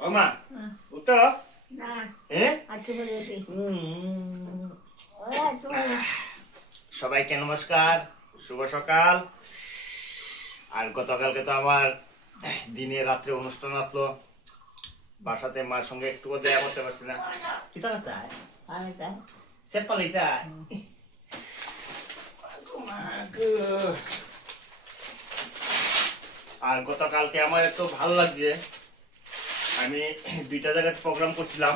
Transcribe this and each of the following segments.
ও মা উঠো না হ্যাঁ আজকে বলে উঠি সবাইকে নমস্কার, শুভ সকাল। আর গতকালকে তো আমার দিনে রাত্রে অনুষ্ঠান আসলো, বাসাতে মার সঙ্গে একটু দেখা করতে পারছি না। কি তার তাই আরেকটা সে পালি যায় আর গতকালকে আমার এত ভালো লাগছে, আমি 2টা জায়গায় প্রোগ্রাম করছিলাম।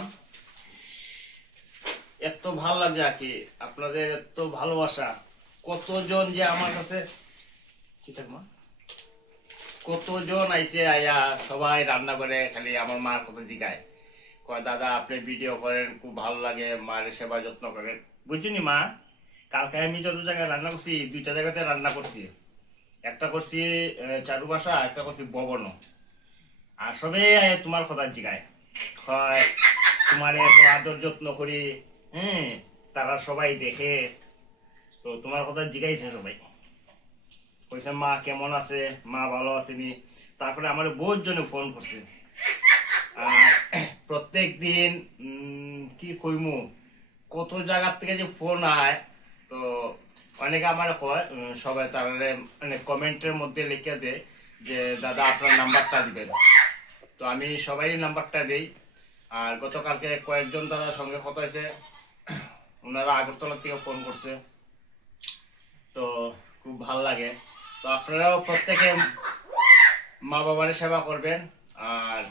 এত ভালো লাগছে আর কি, আপনাদের এত ভালোবাসা, কতজন যে আমার কাছে কি থাকবো, কতজন আইসে আয়া সবাই রান্না করে, খালি আমার মার কথা জিগায়, কয় দাদা আপনি ভিডিও করেন, খুব ভালো লাগে, মায়ের সেবা যত্ন করেন। বুঝছিনি মা, কালকে আমি যত জায়গায় রান্না করছি 2টা জায়গাতে রান্না করছি। একটা করছি চারুবাসা, একটা করছি ভবন। আর সবে তোমার কথা জিগায়, হয় তোমার এত আদর যত্ন করি, হ্যাঁ তারা সবাই দেখে, তো তোমার কথা জিগাইছে সবাই, কইছে মা কেমন আছে, মা ভালো আছেনি। তারপরে আমার বহুত জনে ফোন করছে, আর প্রত্যেক দিন কি কইমু, কত জায়গার থেকে যে ফোন আয়, তো অনেকে আমার কয়, সবাই তারা মানে কমেন্টের মধ্যে লিখে দেয় যে দাদা আপনার নাম্বারটা দিবেন, তো আমি সবাই নাম্বারটা দিই। আর গতকালকে কয়েকজন দাদার সঙ্গে কথা হয়েছে, ওনারা আগরতলা থেকে ফোন করছে, তো খুব ভাল লাগে। তো আপনারাও প্রত্যেকে মা বাবার সেবা করবেন। আর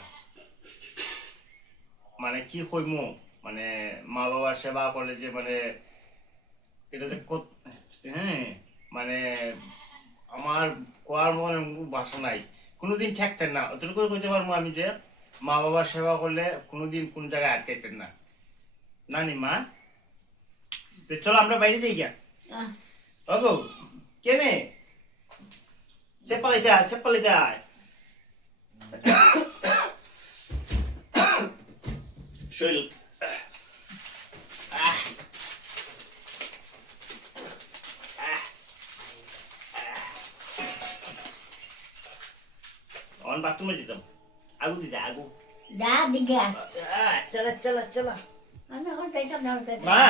মানে কি কইমু, মানে মা বাবার সেবা করলে যে মানে এটা যে হ্যাঁ মানে আমার কোয়ার মনে ভাষা নাই, কোনোদিন ঠেকতেন না, অতটুকু কইতে পারবো আমি যে মা বাবার সেবা করলে কোনোদিন কোন জায়গায় আটকাইতেন না। নানি মা, তো চলো আমরা বাইরে যাই গিয়া। ওগো কেনে সে পালে যায় শৈল অন বাথরুমে যেতাম, আগু দিতে আগু যা দিকে চলা চলা চলা। আমি এখন যাইতাম না মা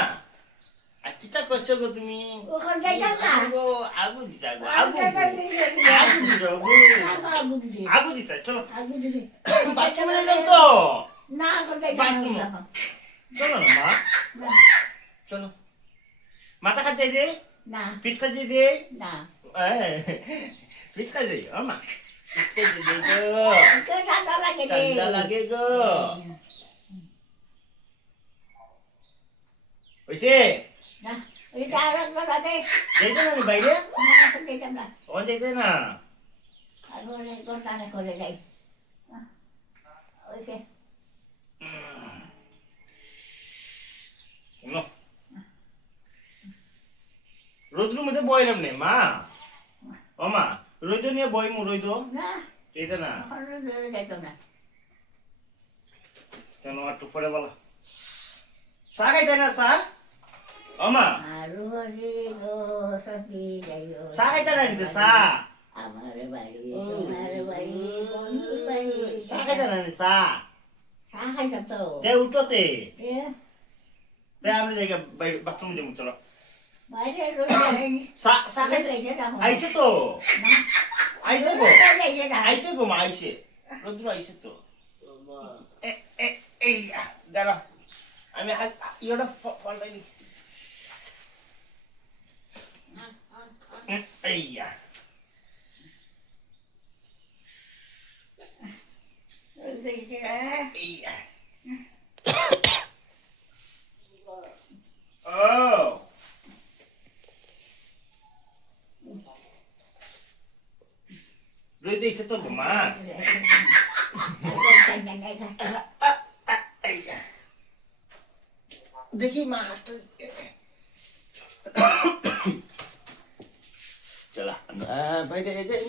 আর কিতা করছো গো তুমি? ওখানে যাইতাম না আগু আগু দিতে আগু আগু আগু দিদি আগু দিতে চলো আগু দিদি বাথরুমে যেতাম তো। না এখন যাইতাম না চলো না মা, চলো মাথা খাচ্ছে দে, না পিঠ খাচ্ছে দে, না পিঠ খাচ্ছে মা, পিঠ খাচ্ছে দে গো, ঠান্ডা লাগে রে ঠান্ডা লাগে গো। হইছে না ওই চার কথা দে যাইতে না নি বাইরে, না এখন যাইতাম না ও যাইতে না। আর ওই ঘন্টা করে যাই ওইসে রোদ্রুর মধ্যে বইলাম নে মা, ও মা রইদ নিয়ে বইমু রইদ না এইটা না এখন যাইতাম না কেন একটু পরে বলা চা খাইতে না চা, ও মা আরো হরি গো সখী যাইও চা খাইতে না নিতে চা, আমার বাড়ি তোমার বাড়ি বন্ধুর বাড়ি চা খাইতে না নি চা, চা খাইছ তো তে উঠোতে এ তে আমরা জায়গা বাথরুম যাবো চলো। বাইরে রোজ চা চা খাইতে আইছে তো, আইছে গো আইছে গো মা আইছে, রোদ্রু আইছে তো। এই দাঁড়া আমি ইয়েটা ফলটাই নি এইয়া এইয়া ও রই দিয়েছে তো মা, দেখি মা হাতটা চলা বাইরে যাই